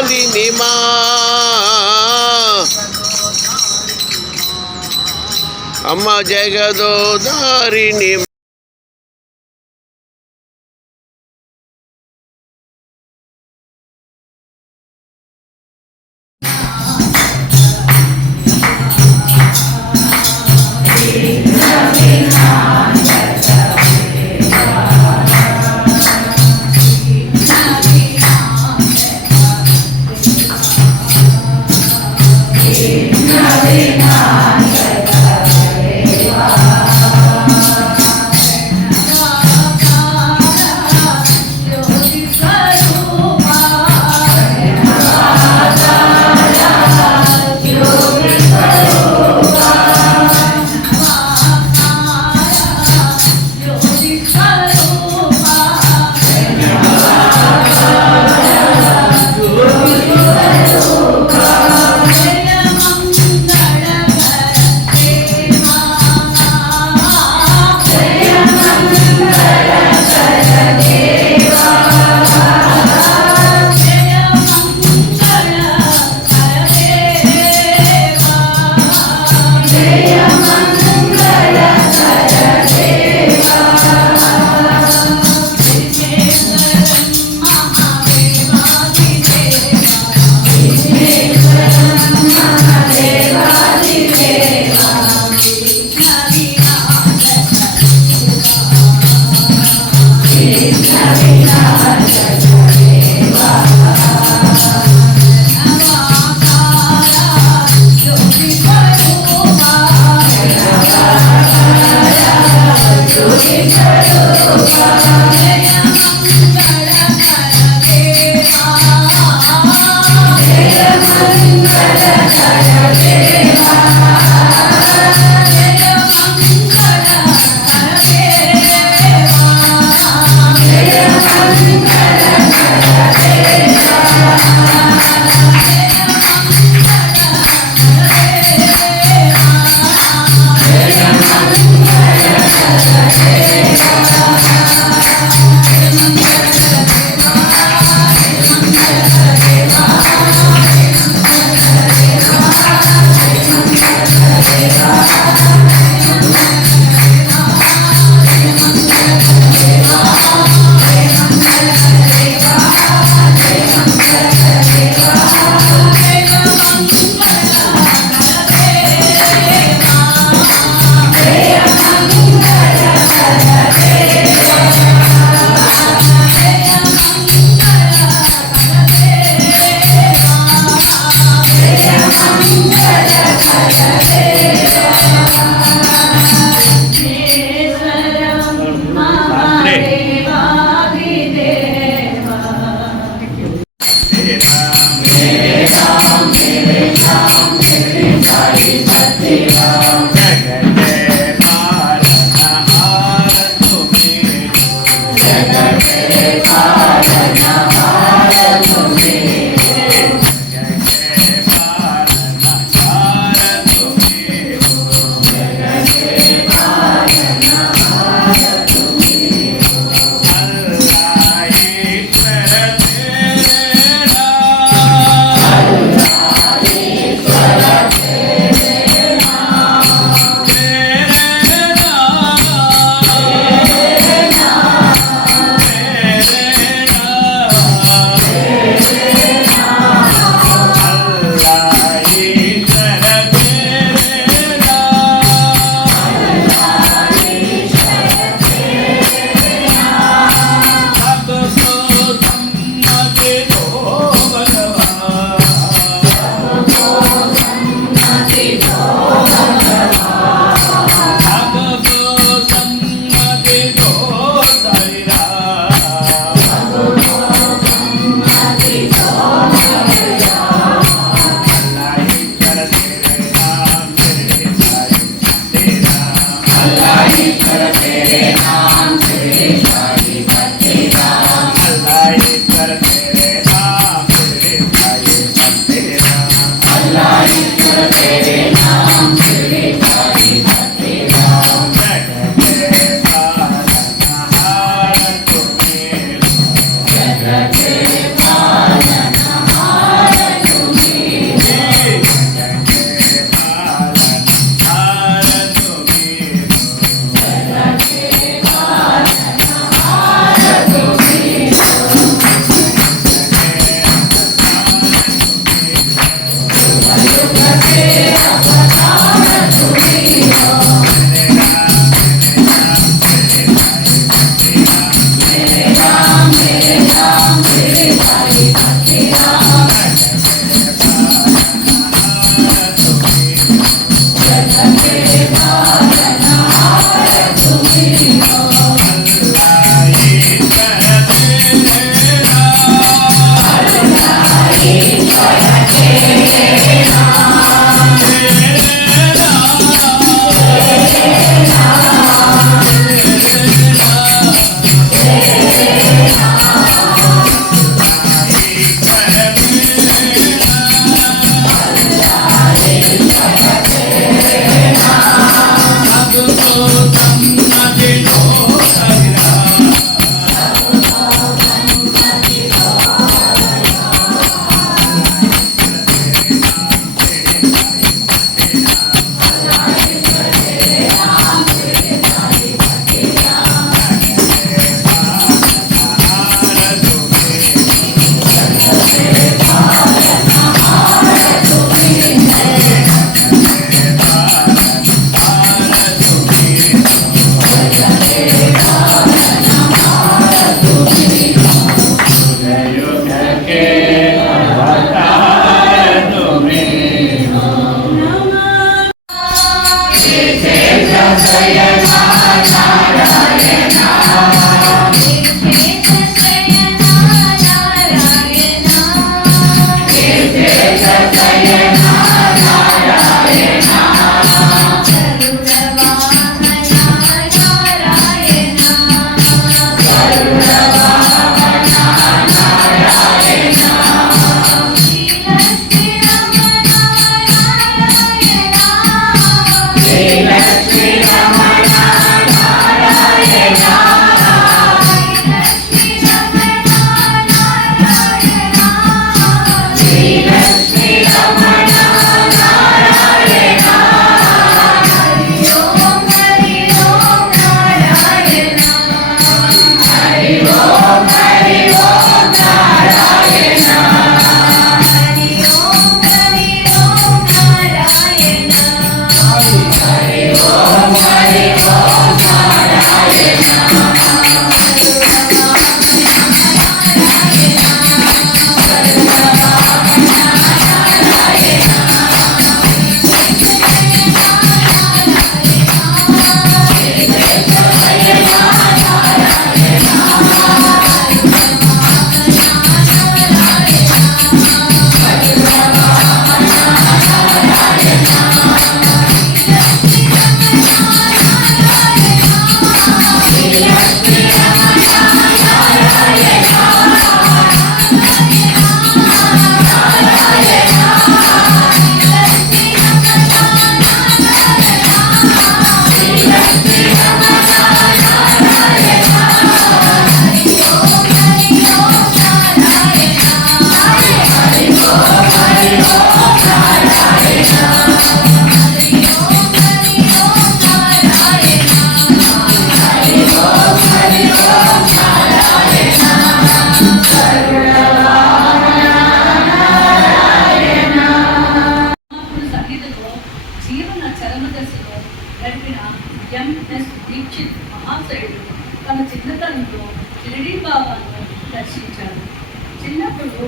మాలిని మా అమ్మ జగదోదారిణి దర్శించారు. చిన్నప్పుడు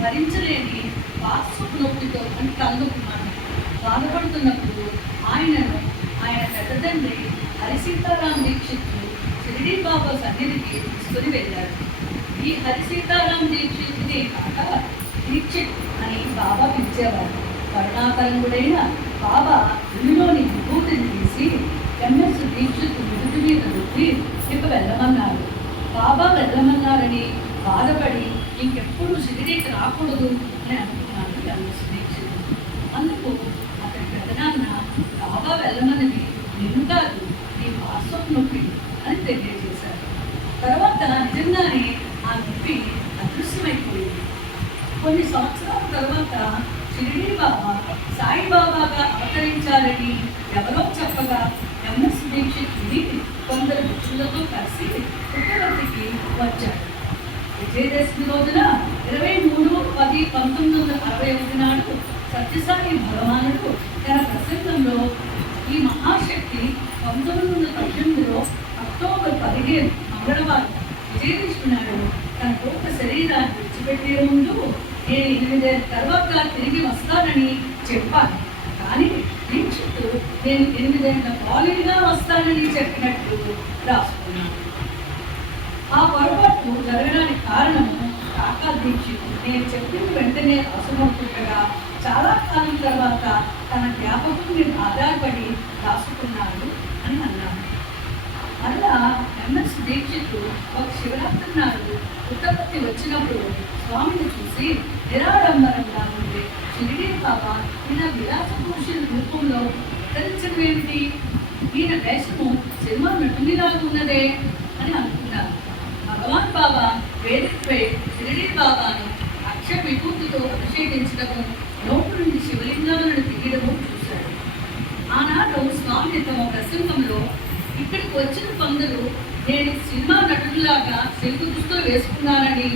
భరించలేని వాత్సపు నొప్పితో అంటే కళ్ళొప్పుమాన బాధపడుతున్నప్పుడు ఆయనను ఆయన పెద్ద తండ్రి హరిసీతారాం దీక్షితులు షిరిడీ బాబా సన్నిధికి తీసుకుని వెళ్ళారు. ఈ హరిసీతారాం దీక్షితుడే కాక దీక్షిత్ అని బాబా పిలిచేవారు. కరుణాకరంగుడైన బాబా ఇందులోని విభూతిని తీసి ఎంఎస్ దీక్షిత్ నుదుటి మీద రుద్ది ఇక వెళ్ళమన్నారు. బాబా వెళ్ళమన్నారని బాధపడి ఇంకెప్పుడు షిరిడీకి రాకూడదు అని అనుకున్నాను ఎంఎస్ దీక్షిత్. అందుకు అతని పెదనాన్న బాబా వెళ్ళమన్నది నిన్ను కాదు నీ వాస్తవం నొప్పి అని తెలియజేశారు. తర్వాత నిజంగానే ఆ నొప్పి అదృశ్యమైపోయింది. కొన్ని సంవత్సరాల తర్వాత షిరిడీ బాబా సాయిబాబాగా అవతరించాలని ఎవరో చెప్పగా ఎంఎస్ దీక్షిత్ విని కొందరు భక్తులతో కలిసి పుట్టవర్తికి వచ్చాడు. విజయదశమి రోజున 23/10/1961 నాడు సత్యసాయి భగవానుడు తన ప్రసంగంలో ఈ మహాశక్తి 1918లో అక్టోబర్ 15 మంగళవారం విజయదశమి నాడు తన గొప్ప శరీరాన్ని విడిచిపెట్టే ముందు నేను 8 ఏళ్ళ తర్వాత తిరిగి వస్తానని చెప్పాను. కానీ దీక్షిత్ నేను 8 ఏళ్ళ బాలుడిగా వస్తానని చెప్పినట్టు రాసుకున్నాను. ఆ పొరపాటు జరగడానికి కారణము కాకా దీక్షిత్ నేను చెప్పిన వెంటనే రాసుకుంటుండగా చాలా కాలం తర్వాత తన జ్ఞాపకం మీద ఆధారపడి రాసుకున్నాడు అని అన్నాను. మరలా ఎంఎస్ దీక్షిత్ ఒక శివరాత్రి నాడు పుట్టపర్తి వచ్చినప్పుడు స్వామిని చూసి నిరాడంబరంగా ఉండే షిరిడీ బాబా ఈయన విలాస పురుషుల రూపంలో ఉత్తరించడం ఏమిటి, ఈయన వేషము సినిమా నటునిలాగా ఉన్నదే అని అనుకున్నారు. భగవాన్ బాబా వేదికపై షిరిడీ బాబాను అక్షర విభూతితో అభిషేకించడము, నోటు నుండి శివలింగాలను తీయడము చూశాడు. ఆనాడు స్వామి తమ ప్రసంగంలో ఇక్కడికి వచ్చిన కొందరు నేను సినిమా నటులాగా సిల్కు దుస్తులు వేసుకున్నానని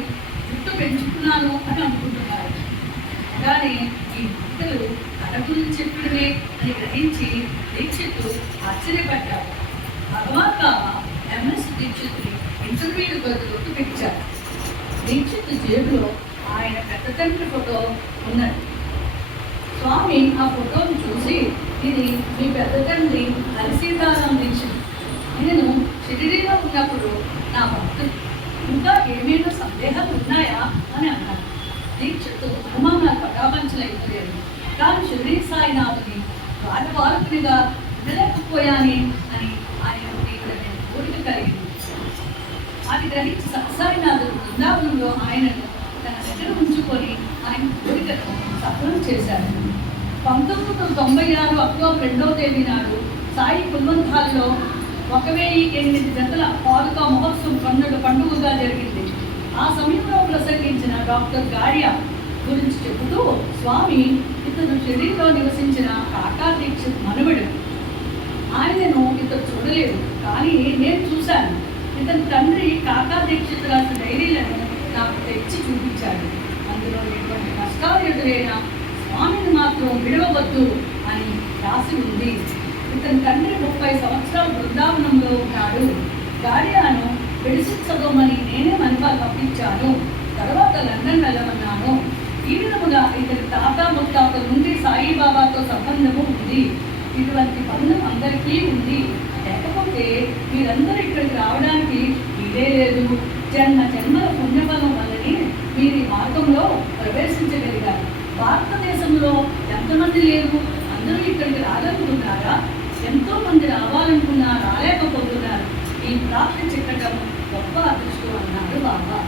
జుట్టు పెంచుకున్నాను అని అనుకుంటున్నారు. కానీ ఈ భక్తులు తన గురించి చెప్పడమే అని గ్రహించి దీక్షిత్ ఆశ్చర్యపడ్డారు. భగవాన్ బాబా ఎంఎస్ దీక్షిత్ని ఇంటర్వ్యూల గదిలోకి పిలిచారు. దీక్షిత్ జేబులో ఆయన పెద్ద తండ్రి ఫోటో ఉన్నది. స్వామి ఆ ఫోటోను చూసి, ఇది మీ పెద్ద తండ్రి హరిసీతారాం దీక్షిత్, నేను షిరిడీలో ఉన్నప్పుడు నా భక్తులు, ఇంకా ఏమైనా సందేహాలు ఉన్నాయా అని అన్నారు. దీక్షిత్ నా పటాపంచలైపోయాడు. కానీ షిరిడీ సాయినాథుని వారవారకునిగా ఉండలేకపోయాని అని ఆయన తీవ్రమైన కోరిక కలిగింది. అది గ్రహించి సత్సాయినాథుడు బృందావనంలో ఆయనను తన దగ్గర ఉంచుకొని ఆయన కోరికను సఫలం చేశారు. 1996 అక్టోబర్ 2వ తేదీ నాడు సాయి కుల్వంతాల్లో 1008 జతల పాదుకా మహోత్సవం పండుగగా జరిగింది. ఆ సమయంలో ప్రసంగించిన డాక్టర్ గాడియా గురించి చెబుతూ, స్వామి ఇతను షిరిడీలో నివసించిన కాకా దీక్షిత్ మనవడు. ఆయనను ఇతను చూడలేదు, కానీ నేను చూశాను. ఇతని తండ్రి కాకా దీక్షిత్ రాసిన డైరీలను నాకు తెచ్చి చూపించాడు. అందులో ఎటువంటి కష్టాలు ఎదురైనా స్వామిని మాత్రం విడవవద్దు అని రాసి ఉంది. ఇతని తండ్రి 30 సంవత్సరాలు బృందావనంలో ఉన్నాడు. గాడియాను విడిసించదోమని నేనే మనపాలు పంపించాను. తర్వాత లండన్ వెళ్ళమన్నాను. ఈ విధముగా ఇతని తాత ముత్తాతల నుండి సాయిబాబాతో సంబంధము ఉంది. ఇటువంటి బంధం అందరికీ ఉంది. లేకపోతే మీరందరూ ఇక్కడికి రావడానికి వీలే లేదు. జన్మల పుణ్యబలం వల్లనే మీరు ఈ మార్గంలో ప్రవేశించగలిగారు. భారతదేశంలో ఎంతమంది లేరు, అందరూ ఇక్కడికి రాగలుగుతున్నారా? ఎంతో మంది రావాలనుకున్నా రాలేకపోతున్నారు. ఈ ప్రాప్తి చిక్కటం గొప్ప అదృష్టం అన్నారు బాబా.